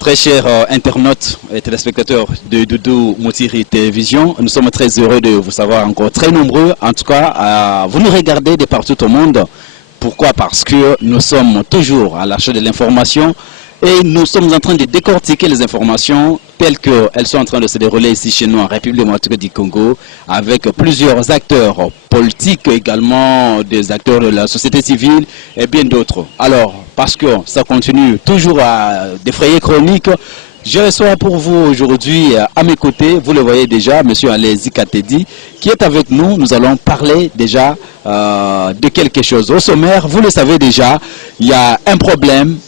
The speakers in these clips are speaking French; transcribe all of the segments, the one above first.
Très chers internautes et téléspectateurs de Doudou Moutiri Télévision, nous sommes très heureux de vous savoir encore très nombreux. En tout cas, vous nous regardez de partout au monde. Pourquoi? Parce que nous sommes toujours à l'achat de l'information et nous sommes en train de décortiquer les informations telles qu'elles sont en train de se dérouler ici chez nous en République démocratique du Congo, avec plusieurs acteurs politiques, également des acteurs de la société civile et bien d'autres. Alors, parce que ça continue toujours à défrayer chronique, je reçois pour vous aujourd'hui à mes côtés, vous le voyez déjà, M. Alain Zikatedi, qui est avec nous. Nous allons parler déjà de quelque chose. Au sommaire, vous le savez déjà, il y a un problème,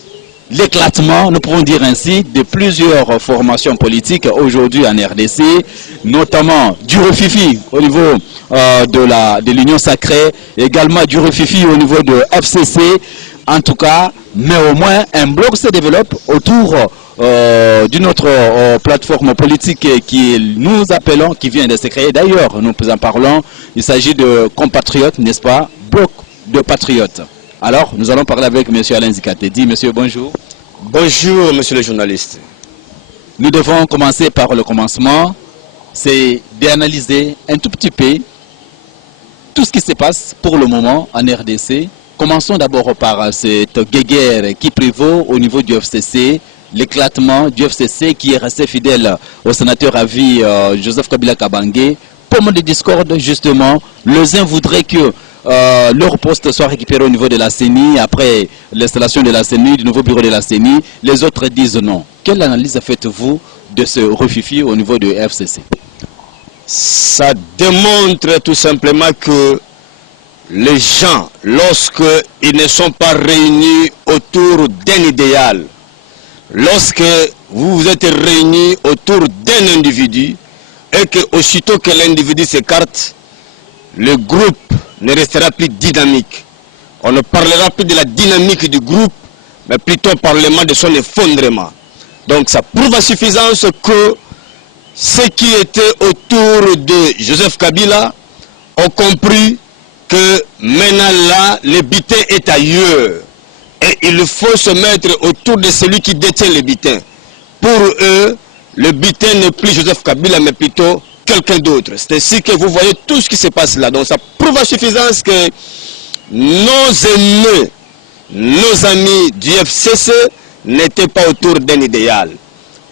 l'éclatement, nous pouvons dire ainsi, de plusieurs formations politiques aujourd'hui en RDC, notamment du Refifi au niveau de l'Union Sacrée, également du Refifi au niveau de FCC, en tout cas, mais au moins un bloc se développe autour d'une autre plateforme politique qui nous appelons, qui vient de se créer. D'ailleurs, nous en parlons, il s'agit de compatriotes, n'est-ce pas? Bloc de patriotes. Alors, nous allons parler avec M. Alain Zikatedi. Monsieur, bonjour. Bonjour, monsieur le journaliste. Nous devons commencer par le commencement. C'est d'analyser un tout petit peu tout ce qui se passe pour le moment en RDC. Commençons d'abord par cette guéguerre qui prévaut au niveau du FCC, l'éclatement du FCC qui est resté fidèle au sénateur à vie Joseph Kabila Kabange. Pomme de discorde, justement, les uns voudraient que leur poste soit récupéré au niveau de la CENI après l'installation de la CENI, du nouveau bureau de la CENI. Les autres disent non. Quelle analyse faites-vous de ce refifi au niveau du FCC? Ça démontre tout simplement que les gens, lorsqu'ils ne sont pas réunis autour d'un idéal, lorsque vous vous êtes réunis autour d'un individu, et que aussitôt que l'individu s'écarte, le groupe ne restera plus dynamique. On ne parlera plus de la dynamique du groupe, mais plutôt parlement de son effondrement. Donc ça prouve à suffisance que ceux qui étaient autour de Joseph Kabila ont compris que maintenant là, le butin est ailleurs. Et il faut se mettre autour de celui qui détient le butin. Pour eux, le butin n'est plus Joseph Kabila, mais plutôt quelqu'un d'autre. C'est ainsi que vous voyez tout ce qui se passe là. Donc ça prouve à suffisance que nos ennemis, nos amis du FCC n'étaient pas autour d'un idéal.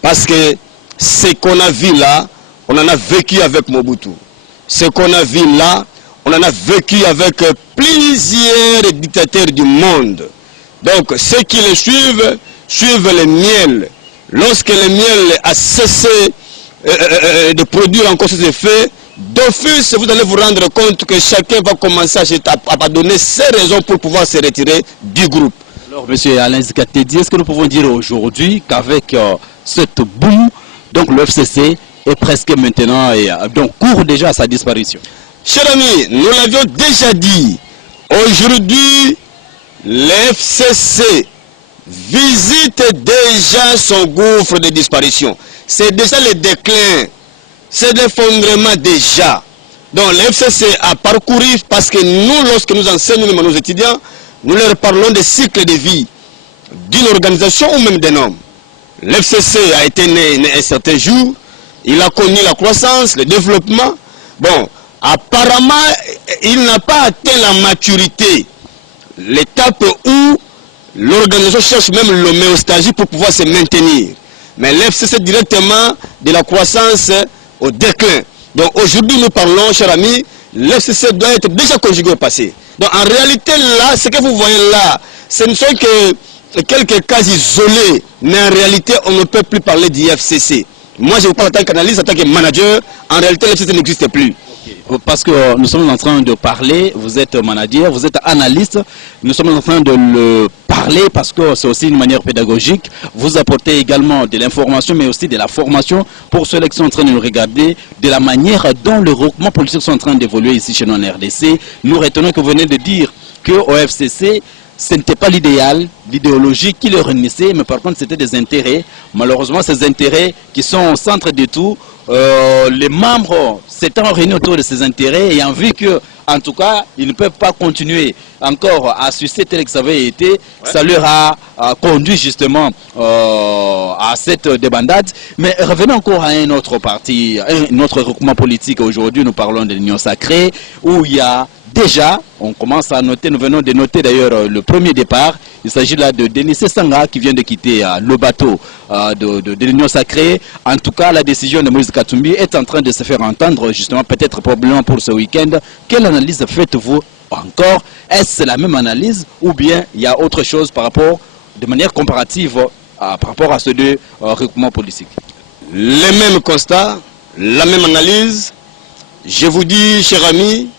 Parce que ce qu'on a vu là, on en a vécu avec Mobutu. Ce qu'on a vu là, on en a vécu avec plusieurs dictateurs du monde. Donc ceux qui le suivent, suivent le miel. Lorsque le miel a cessé de produire encore ses effets, d'office, vous allez vous rendre compte que chacun va commencer à donner ses raisons pour pouvoir se retirer du groupe. Alors, M. Alain Zikatedi, est-ce que nous pouvons dire aujourd'hui qu'avec cette boum, donc le FCC est presque maintenant et donc court déjà à sa disparition? Cher ami, nous l'avions déjà dit, aujourd'hui, le FCC visite déjà son gouffre de disparition. C'est déjà le déclin, c'est l'effondrement déjà. Donc le FCC a parcouru, parce que nous, lorsque nous enseignons à nos étudiants, nous leur parlons des cycles de vie d'une organisation ou même d'un homme. Le FCC a été né un certain jour, il a connu la croissance, le développement. Bon, apparemment, il n'a pas atteint la maturité, l'étape où l'organisation cherche même l'homéostasie pour pouvoir se maintenir. Mais l'FCC directement de la croissance au déclin. Donc aujourd'hui nous parlons, chers amis, l'FCC doit être déjà conjugué au passé. Donc en réalité là, ce que vous voyez là, ce ne sont que quelques cas isolés. Mais en réalité, on ne peut plus parler d'IFCC. Moi je vous parle en tant qu'analyste, en tant que manager, en réalité l'FCC n'existe plus. Parce que nous sommes en train de parler, vous êtes manager, vous êtes analyste, nous sommes en train de le parler parce que c'est aussi une manière pédagogique. Vous apportez également de l'information mais aussi de la formation pour ceux qui sont en train de nous regarder, de la manière dont les regroupements politiques sont en train d'évoluer ici chez nous en RDC. Nous retenons que vous venez de dire qu'au FCC, ce n'était pas l'idéal, l'idéologie qui le réunissait, mais par contre c'était des intérêts. Malheureusement, ces intérêts qui sont au centre de tout, les membres s'étant réunis autour de ces intérêts, ayant vu que en tout cas, ils ne peuvent pas continuer encore à sucer tel que ça avait été. Ça leur a conduit justement à cette débandade. Mais revenons encore à un autre parti, un autre regroupement politique. Aujourd'hui, nous parlons de l'Union Sacrée, où il y a déjà, on commence à noter, nous venons de noter d'ailleurs le premier départ. Il s'agit là de Denis Sanga qui vient de quitter le bateau de l'Union Sacrée. En tout cas, la décision de Moïse Katumbi est en train de se faire entendre, justement, peut-être probablement pour ce week-end. Quelle analyse faites-vous encore? Est-ce la même analyse ou bien il y a autre chose par rapport, de manière comparative, par rapport à ces deux regroupements politiques? Les mêmes constats, la même analyse. Je vous dis, chers amis,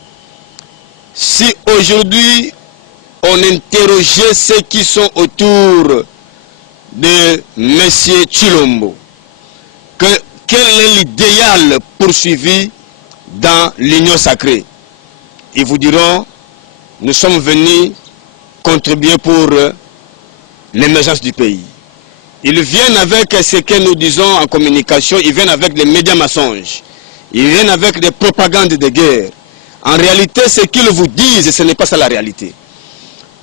si aujourd'hui on interrogeait ceux qui sont autour de M. Tshilombo, quel est l'idéal poursuivi dans l'Union Sacrée, ils vous diront, nous sommes venus contribuer pour l'émergence du pays. Ils viennent avec ce que nous disons en communication, ils viennent avec des médias mensonges, ils viennent avec des propagandes de guerre. En réalité, ce qu'ils vous disent, ce n'est pas ça la réalité.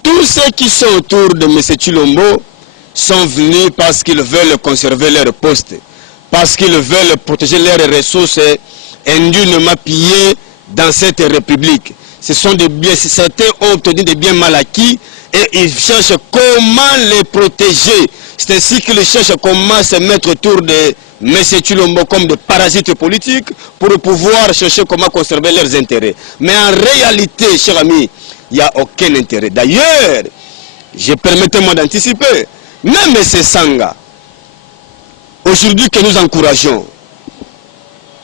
Tous ceux qui sont autour de M. Tshilombo sont venus parce qu'ils veulent conserver leur poste, parce qu'ils veulent protéger leurs ressources indûment pillées dans cette république. Ce sont des biens, certains ont obtenu des biens mal acquis et ils cherchent comment les protéger. C'est ainsi qu'ils cherchent comment se mettre autour de M. Tshilombo comme de parasites politiques pour pouvoir chercher comment conserver leurs intérêts. Mais en réalité, chers amis, il n'y a aucun intérêt. D'ailleurs, permettez-moi d'anticiper, même M. Sanga, aujourd'hui que nous encourageons,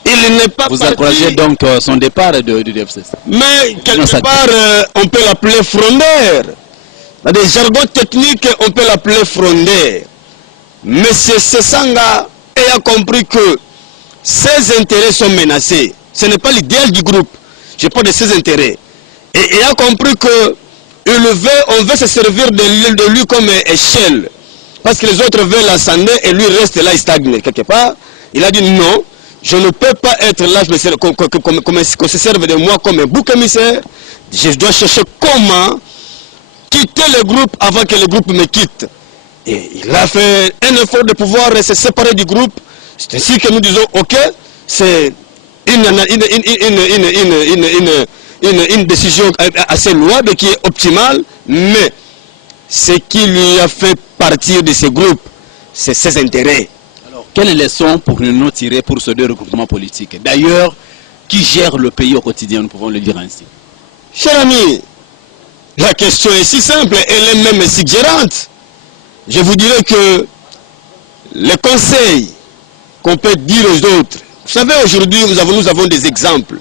il n'est pas Vous parti, encouragez donc son départ du DFCC. mais quelque part, on peut l'appeler frondeur. Dans des jargons techniques, on peut l'appeler frondeur. Mais Sanga a compris que ses intérêts sont menacés. Ce n'est pas l'idéal du groupe. Je parle de ses intérêts. Et il a compris que on veut se servir de lui comme échelle. Parce que les autres veulent l'ascender et lui reste là, il stagne quelque part. Il a dit non, je ne peux pas être là, qu'on se serve de moi comme un bouc émissaire. Je dois chercher comment quitter le groupe avant que le groupe me quitte. Et il a fait un effort de pouvoir se séparer du groupe. C'est ainsi que nous disons, ok, c'est une décision assez louable qui est optimale, mais ce qui lui a fait partir de ce groupe, c'est ses intérêts. Alors, quelles leçons pour nous tirer pour ce deux regroupements politiques? D'ailleurs, qui gère le pays au quotidien, nous pouvons le dire ainsi. Chers amis, la question est si simple, elle est même suggérante. Je vous dirais que les conseils qu'on peut dire aux autres, vous savez, aujourd'hui, nous avons des exemples.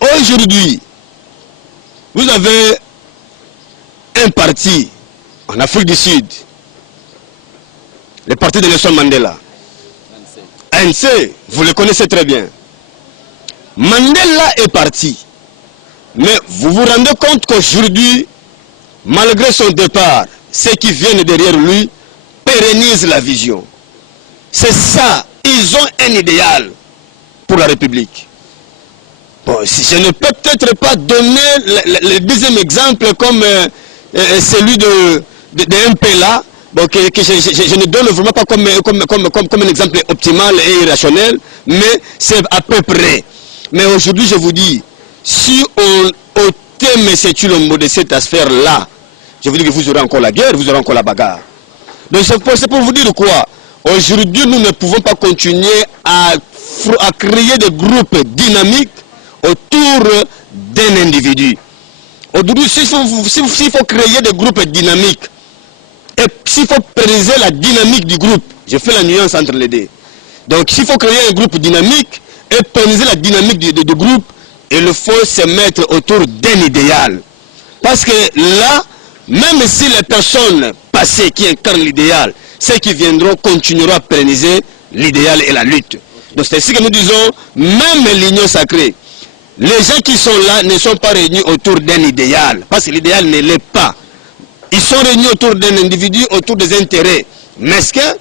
Aujourd'hui, vous avez un parti en Afrique du Sud, le parti de Nelson Mandela. ANC, vous le connaissez très bien. Mandela est parti. Mais vous vous rendez compte qu'aujourd'hui, malgré son départ, ceux qui viennent derrière lui pérennisent la vision. C'est ça, ils ont un idéal pour la République. Bon, je ne peux peut-être pas donner le deuxième exemple comme celui de MPLA, bon, que je ne donne vraiment pas comme un exemple optimal et irrationnel, mais c'est à peu près. Mais aujourd'hui, je vous dis, si on ôtait M. Tshilombo de cette sphère-là, je vous dis que vous aurez encore la guerre, vous aurez encore la bagarre. Donc c'est pour vous dire quoi? Aujourd'hui, nous ne pouvons pas continuer à créer des groupes dynamiques autour d'un individu. Aujourd'hui, s'il faut créer des groupes dynamiques, et s'il faut pérenniser la dynamique du groupe, je fais la nuance entre les deux. Donc s'il faut créer un groupe dynamique et pérenniser la dynamique du groupe, il faut se mettre autour d'un idéal. Parce que là, même si les personnes passées qui incarnent l'idéal, ceux qui viendront continueront à pérenniser l'idéal et la lutte. Donc c'est ainsi que nous disons, même l'Union Sacrée, les gens qui sont là ne sont pas réunis autour d'un idéal, parce que l'idéal ne l'est pas. Ils sont réunis autour d'un individu, autour des intérêts mesquins,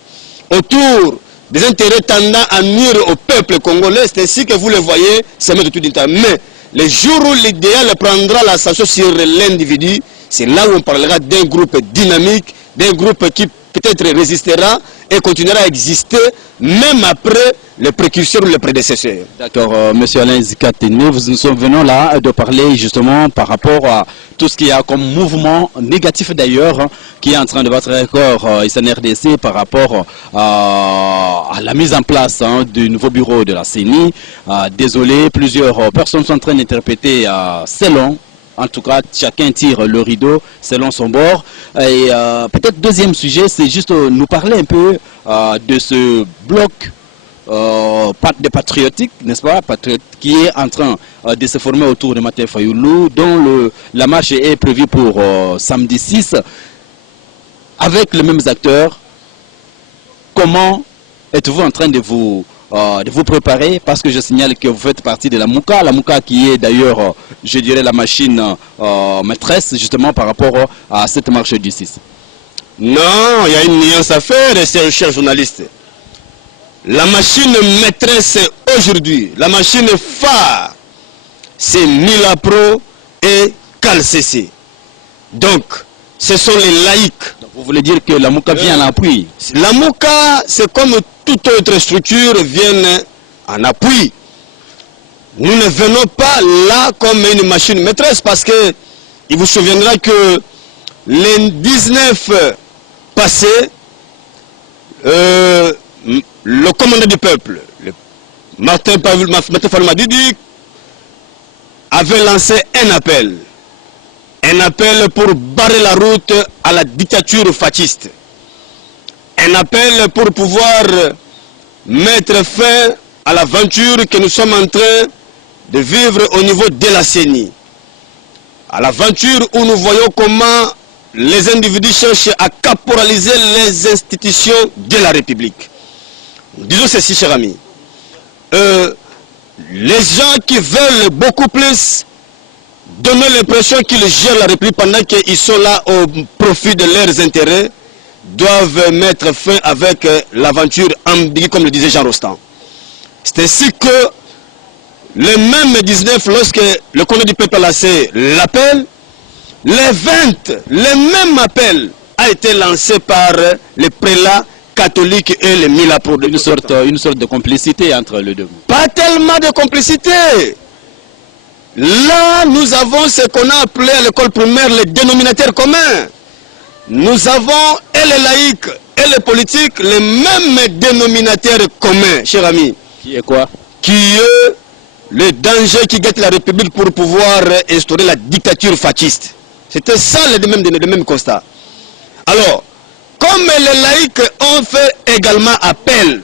autour des intérêts tendant à nuire au peuple congolais. C'est ainsi que vous le voyez, se mettre autour d'une table. Mais Le jour où l'idéal prendra l'ascension sur l'individu, c'est là où on parlera d'un groupe dynamique, d'un groupe qui peut-être résistera et continuera à exister même après les précurseurs ou les prédécesseurs. D'accord, monsieur Alain Zikatene, nous sommes venus là de parler justement par rapport à tout ce qu'il y a comme mouvement négatif d'ailleurs, hein, qui est en train de battre record SNRDC par rapport à la mise en place du nouveau bureau de la CENI. Désolé, plusieurs personnes sont en train d'interpréter selon. En tout cas, chacun tire le rideau selon son bord. Et peut-être deuxième sujet, c'est juste nous parler un peu de ce bloc de patriotique, n'est-ce pas, qui est en train de se former autour de Martin Fayulu, dont la marche est prévue pour samedi 6, avec les mêmes acteurs. Comment êtes-vous en train de vous préparer, parce que je signale que vous faites partie de la MOUCA qui est d'ailleurs, je dirais, la machine maîtresse justement par rapport à cette marche du 6. Non, il y a une nuance à faire, c'est un cher journaliste. La machine maîtresse aujourd'hui, la machine phare, c'est Milapro et CalCC. Donc, ce sont les laïcs. Donc, vous voulez dire que la MOUCA vient en appui? La MOUCA, c'est comme toute autre structure, vient en appui. Nous ne venons pas là comme une machine maîtresse, parce que il vous souviendra que les 19 passés, le commandant du peuple, Martin Fayulu Madidi, avait lancé un appel pour barrer la route à la dictature fasciste. Un appel pour pouvoir mettre fin à l'aventure que nous sommes en train de vivre au niveau de la CENI. À l'aventure où nous voyons comment les individus cherchent à caporaliser les institutions de la République. Disons ceci, chers amis. Les gens qui veulent beaucoup plus donner l'impression qu'ils gèrent la République pendant qu'ils sont là au profit de leurs intérêts, doivent mettre fin avec l'aventure ambiguë, comme le disait Jean Rostand. C'est ainsi que les mêmes 19, lorsque le commandant du peuple a lancé l'appel, les 20, le même appel a été lancé par les prélats catholiques et les Milapro. Une sorte de complicité entre les deux. Pas tellement de complicité. Là, nous avons ce qu'on a appelé à l'école primaire les dénominateurs communs. Nous avons, et les laïcs, et les politiques, les mêmes dénominateurs communs, chers amis. Qui est quoi? Qui est le danger qui guette la République pour pouvoir instaurer la dictature fasciste. C'était ça le même constat. Alors, comme les laïcs ont fait également appel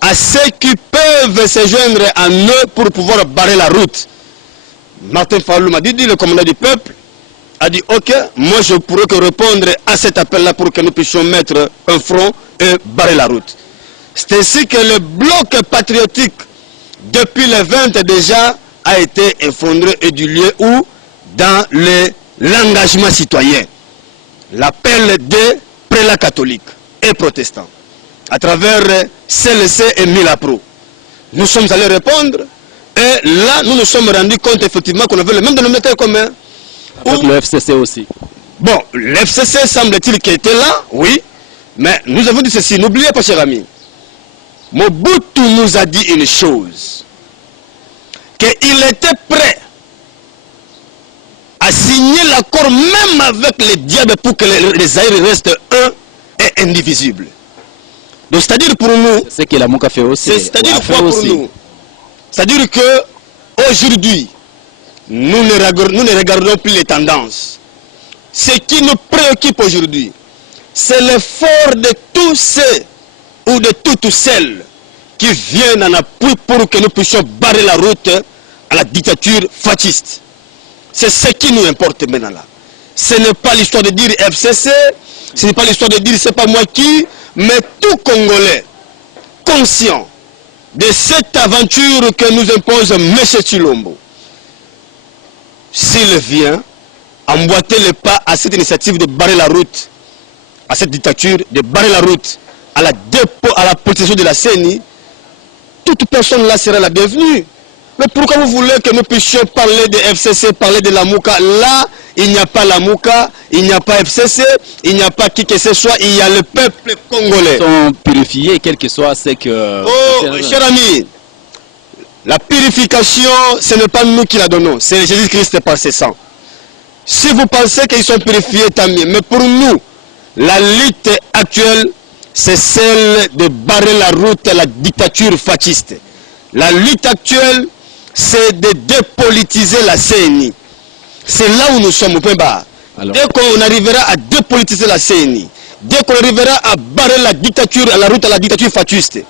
à ceux qui peuvent se joindre à eux pour pouvoir barrer la route, Martin Fayulu Madidi, le commandant du peuple, a dit ok, moi je pourrais que répondre à cet appel-là pour que nous puissions mettre un front et barrer la route. C'est ainsi que le bloc patriotique, depuis le 20 déjà, a été effondré et du lieu où, dans l'engagement citoyen, l'appel des prélats catholiques et protestants, à travers CLC et Milapro. Nous sommes allés répondre et là, nous nous sommes rendus compte effectivement qu'on avait le même dénominateur commun. Avec le FCC aussi. Bon, le FCC semble-t-il qu'il était là, oui, mais nous avons dit ceci, n'oubliez pas, chers amis, Mobutu nous a dit une chose, qu'il était prêt à signer l'accord même avec les diables pour que les Zaïre restent un et indivisibles. Donc c'est-à-dire pour nous, c'est ce que la MOUCA fait aussi. C'est-à-dire quoi pour nous? C'est-à-dire que aujourd'hui, nous ne regardons plus les tendances. Ce qui nous préoccupe aujourd'hui, c'est l'effort de tous ceux ou de toutes celles qui viennent en appui pour que nous puissions barrer la route à la dictature fasciste. C'est ce qui nous importe maintenant là. Ce n'est pas l'histoire de dire FCC, ce n'est pas l'histoire de dire c'est pas moi qui, mais tout Congolais conscient de cette aventure que nous impose M. Tshilombo, s'il vient emboîter le pas à cette initiative de barrer la route à cette dictature, de barrer la route à la politisation de la CENI, toute personne là sera la bienvenue. Mais pourquoi vous voulez que nous puissions parler de FCC, parler de la Mouka? Là, il n'y a pas la Mouka, il n'y a pas FCC, il n'y a pas qui que ce soit, il y a le peuple congolais. Ils sont purifiés, quel que soit ce que... Oh, cher ami, la purification, ce n'est pas nous qui la donnons, c'est Jésus-Christ par ses sangs. Si vous pensez qu'ils sont purifiés, tant mieux. Mais pour nous, la lutte actuelle, c'est celle de barrer la route à la dictature fasciste. La lutte actuelle, c'est de dépolitiser la CNI. C'est là où nous sommes au point bas. Dès qu'on arrivera à dépolitiser la CNI, dès qu'on arrivera à barrer la dictature, à la route à la dictature fasciste,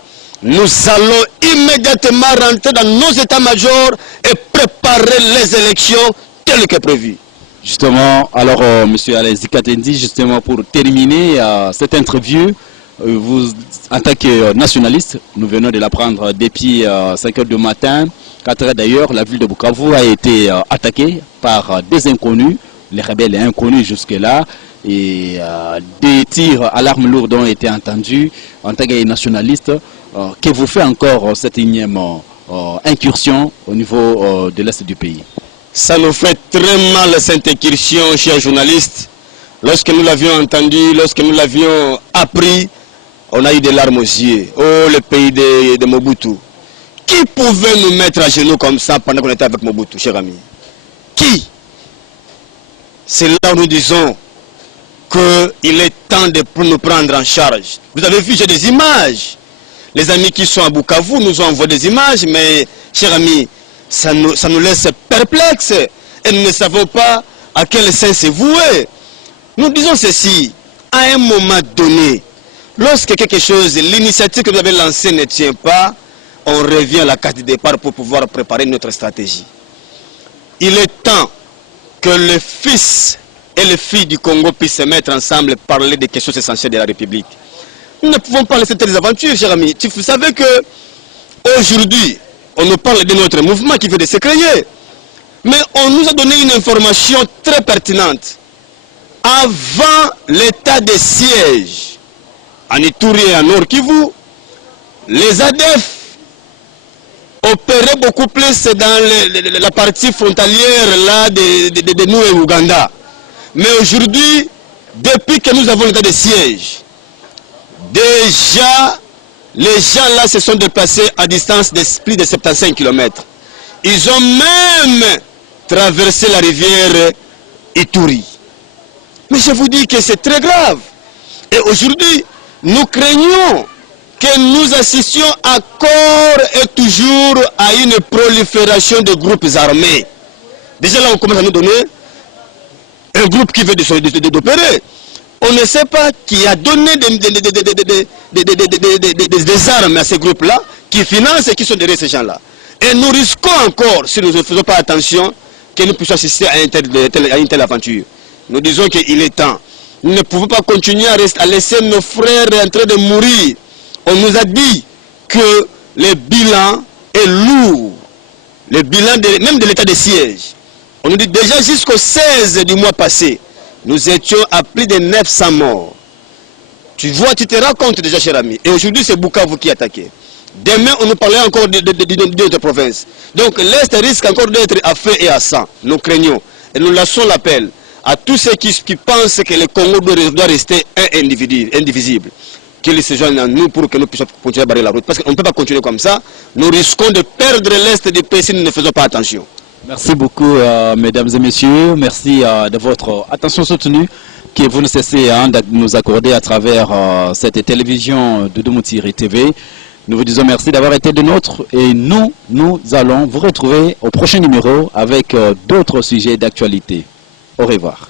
nous allons immédiatement rentrer dans nos états-majors et préparer les élections telles que prévues. Justement, alors, monsieur Alex Zikatendi, justement, pour terminer cette interview, vous, en tant que nationaliste, nous venons de l'apprendre depuis 5 heures du matin, 4 heures d'ailleurs, la ville de Bukavu a été attaquée par des inconnus, les rebelles inconnus jusque-là, et des tirs à l'arme lourde ont été entendus. En tant que nationaliste, que vous fait encore cette énième incursion au niveau de l'Est du pays? Ça nous fait très mal cette incursion, chers journalistes. Lorsque nous l'avions entendu, lorsque nous l'avions appris, on a eu des larmes aux yeux. Oh, le pays de Mobutu. Qui pouvait nous mettre à genoux comme ça pendant qu'on était avec Mobutu, cher ami? Qui? C'est là où nous disons qu'il est temps de nous prendre en charge. Vous avez vu, j'ai des images. Les amis qui sont à Bukavu nous ont envoyé des images, mais, cher ami, ça nous laisse perplexes et nous ne savons pas à quel sens c'est voué. Nous disons ceci, à un moment donné, lorsque quelque chose, l'initiative que vous avez lancée ne tient pas, on revient à la carte de départ pour pouvoir préparer notre stratégie. Il est temps que les fils et les filles du Congo puissent se mettre ensemble et parler des questions essentielles de la République. Nous ne pouvons pas laisser telles aventures, cher ami. Vous savez que aujourd'hui, on nous parle de notre mouvement qui veut de se créer. Mais on nous a donné une information très pertinente. Avant l'état de siège, en Ituri et en Nord Kivu, les ADF opéraient beaucoup plus dans la partie frontalière là, de nous et Ouganda. Mais aujourd'hui, depuis que nous avons l'état de siège, déjà, les gens là se sont déplacés à distance de plus de 75 km. Ils ont même traversé la rivière Ituri. Mais je vous dis que c'est très grave. Et aujourd'hui, nous craignons que nous assistions encore et toujours à une prolifération de groupes armés. Déjà là, on commence à nous donner un groupe qui veut d'opérer. On ne sait pas qui a donné des armes à ces groupes-là, qui financent et qui sont derrière ces gens-là. Et nous risquons encore, si nous ne faisons pas attention, que nous puissions assister à une telle aventure. Nous disons qu'il est temps. Nous ne pouvons pas continuer à laisser nos frères en train de mourir. On nous a dit que le bilan est lourd. Le bilan même de l'état de siège. On nous dit déjà jusqu'au 16 du mois passé, nous étions à plus de 900 morts. Tu vois, tu te rends compte déjà, cher ami. Et aujourd'hui, c'est Bukavu qui est attaqué. Demain, on nous parlait encore d'autres provinces. Donc, l'Est risque encore d'être à feu et à sang. Nous craignons. Et nous laissons l'appel à tous ceux qui pensent que le Congo doit rester indivisible. Qu'ils se joignent à nous pour que nous puissions continuer à barrer la route. Parce qu'on ne peut pas continuer comme ça. Nous risquons de perdre l'Est du pays si nous ne faisons pas attention. Merci beaucoup, mesdames et messieurs. Merci de votre attention soutenue que vous ne cessez de nous accorder à travers cette télévision Doudou Moutiri TV. Nous vous disons merci d'avoir été de nôtres et nous allons vous retrouver au prochain numéro avec d'autres sujets d'actualité. Au revoir.